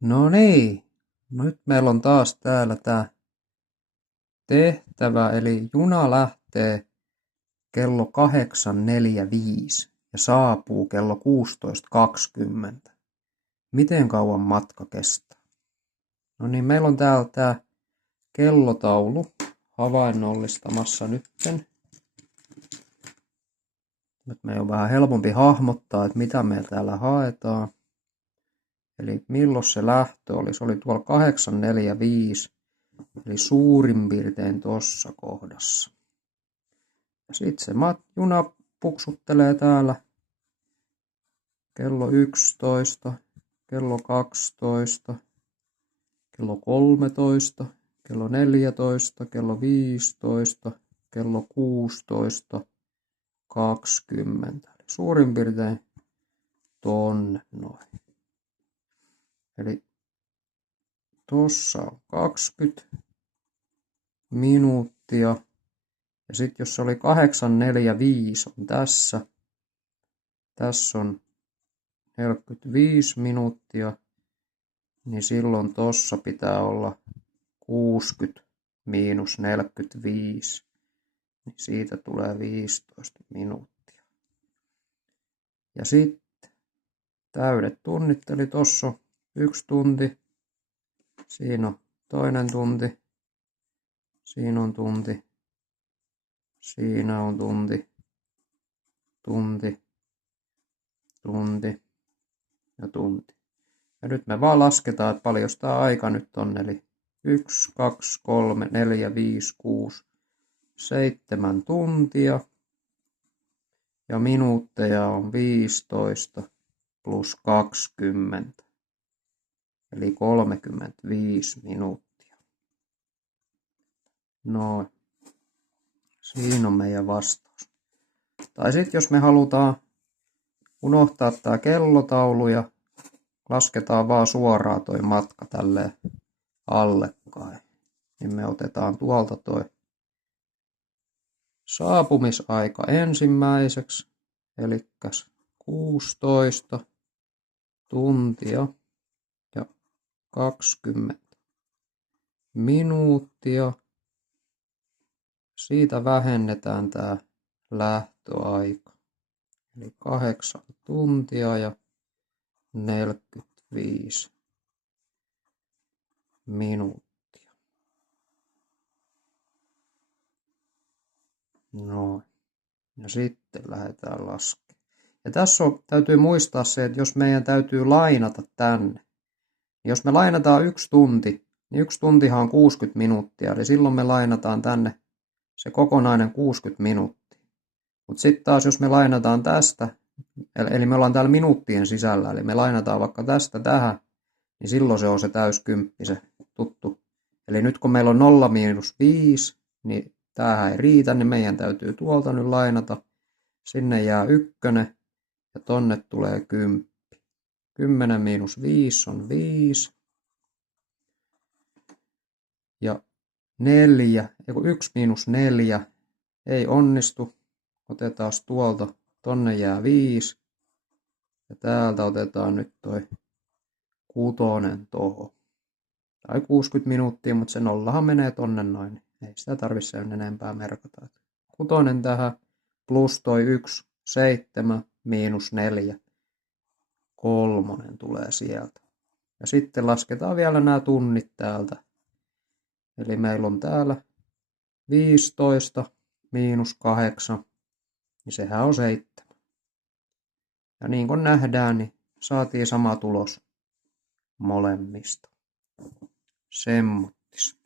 No niin, nyt meillä on taas täällä tämä tehtävä, eli juna lähtee kello 8.45 ja saapuu kello 16.20. Miten kauan matka kestää? No niin, meillä on täällä tämä kellotaulu havainnollistamassa nytten. Nyt meidän on vähän helpompi hahmottaa, että mitä me täällä haetaan. Eli milloin se lähtö oli? Se oli tuolla 8.45, eli suurin piirtein tuossa kohdassa. Ja sitten se juna puksuttelee täällä kello 11, kello 12, kello 13, kello 14, kello 15, kello 16, 20. Eli suurin piirtein tonne noin. Eli tossa on 20 minuuttia. Ja sitten jos se oli 8.45 on tässä. Tässä on 45 minuuttia. Niin silloin tossa pitää olla 60 miinus 45. Niin siitä tulee 15 minuuttia. Ja sitten täydet tunnit, eli tossa on 1 tunti. Siinä on toinen tunti. Siinä on tunti. Siinä on tunti, tunti, tunti ja tunti. Ja nyt me vaan lasketaan, että paljon tämä aika nyt on. Eli 1, 2, 3, 4, 5, 6, 7 tuntia. Ja minuutteja on 15 plus 20. Eli 35 minuuttia. Noin. Siinä on meidän vastaus. Tai sitten jos me halutaan unohtaa tämä kellotaulu ja lasketaan vaan suoraan toi matka tälleen allekkain, niin me otetaan tuolta toi saapumisaika ensimmäiseksi, eli 16 tuntia ja 20 minuuttia. Siitä vähennetään tämä lähtöaika, eli 8 tuntia ja 45 minuuttia. Noin. Ja sitten lähdetään laskemaan. Ja tässä täytyy muistaa se, että jos meidän täytyy lainata tänne, niin jos me lainataan 1 tunti, niin 1 tuntihan on 60 minuuttia, eli silloin me lainataan tänne se kokonainen 60 minuuttia. Mutta sitten taas jos me lainataan tästä, eli me ollaan täällä minuuttien sisällä, eli me lainataan vaikka tästä tähän, niin silloin se on se täyskymppi, se tuttu. Eli nyt kun meillä on 0 miinus 5, niin tämähän ei riitä, niin meidän täytyy tuolta nyt lainata. Sinne jää 1 ja tonne tulee 10. 10 miinus 5 on 5. Ja 1 miinus 4 ei onnistu. Otetaan tuolta, tonne jää 5. Ja täältä otetaan nyt toi 6 tohon. Tai 60 minuuttia, mutta se nollahan menee tonne noin. Ei sitä tarvitse sen enempää merkata. 6 tähän plus toi 1, 7 miinus 4. 3 tulee sieltä. Ja sitten lasketaan vielä nämä tunnit täältä. Eli meillä on täällä 15 miinus 8, niin sehän on 7. Ja niin kuin nähdään, niin saatiin sama tulos molemmista. Semmottis.